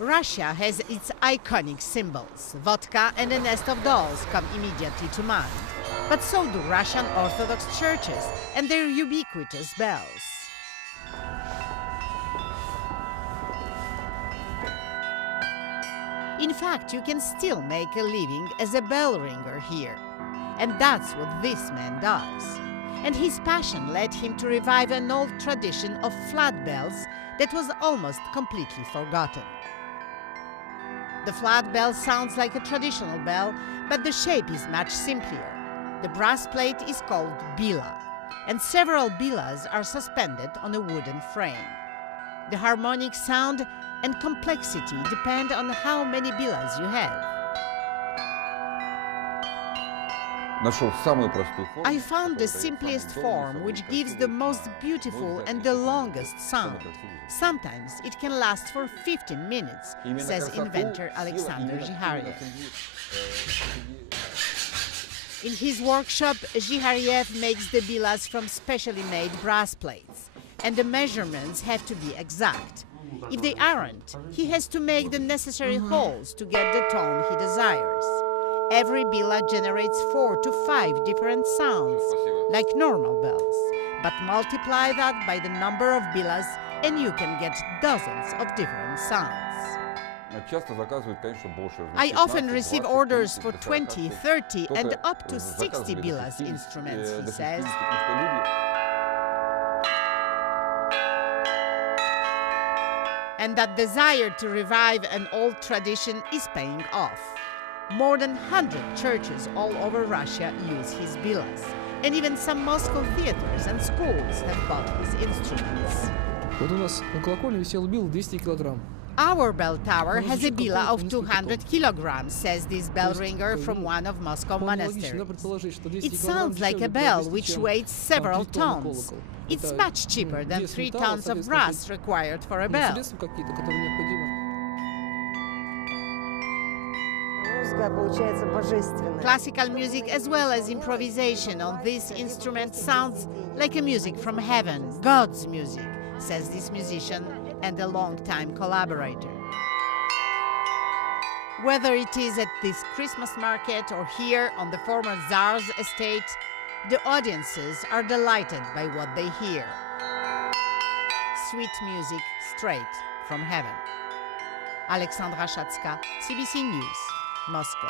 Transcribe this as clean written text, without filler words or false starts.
Russia has its iconic symbols. Vodka and a nest of dolls come immediately to mind. But so do Russian Orthodox churches and their ubiquitous bells. In fact, you can still make a living as a bell ringer here. And that's what this man does. And his passion led him to revive an old tradition of flat bells that was almost completely forgotten. The flat bell sounds like a traditional bell, but the shape is much simpler. The brass plate is called bila, and several bilas are suspended on a wooden frame. The harmonic sound and complexity depend on how many bilas you have. I found the simplest form, which gives the most beautiful and the longest sound. Sometimes it can last for 15 minutes, says inventor Alexander Zhikhariev. In his workshop, Zhikhariev makes the bilas from specially made brass plates, and the measurements have to be exact. If they aren't, he has to make the necessary holes to get the tone he desires. Every bila generates 4 to 5 different sounds, like normal bells. But multiply that by the number of bilas and you can get dozens of different sounds. I often receive orders for 20, 30 and up to 60 bilas instruments, he says. And that desire to revive an old tradition is paying off. More than 100 churches all over Russia use his bilas, and even some Moscow theaters and schools have bought his instruments. Вот у нас на колокольне висел бил 200 килограмм. Our bell tower has a bila of 200 kilograms, says this bell ringer from one of Moscow monasteries. It sounds like a bell which weighs several tons. It's much cheaper than 3 tons of brass required for a bell. Classical music as well as improvisation on this instrument sounds like a music from heaven, God's music, says this musician and a long-time collaborator. Whether it is at this Christmas market or here on the former Tsar's estate, the audiences are delighted by what they hear. Sweet music straight from heaven. Alexandra Shatska, CBC News, Moscow.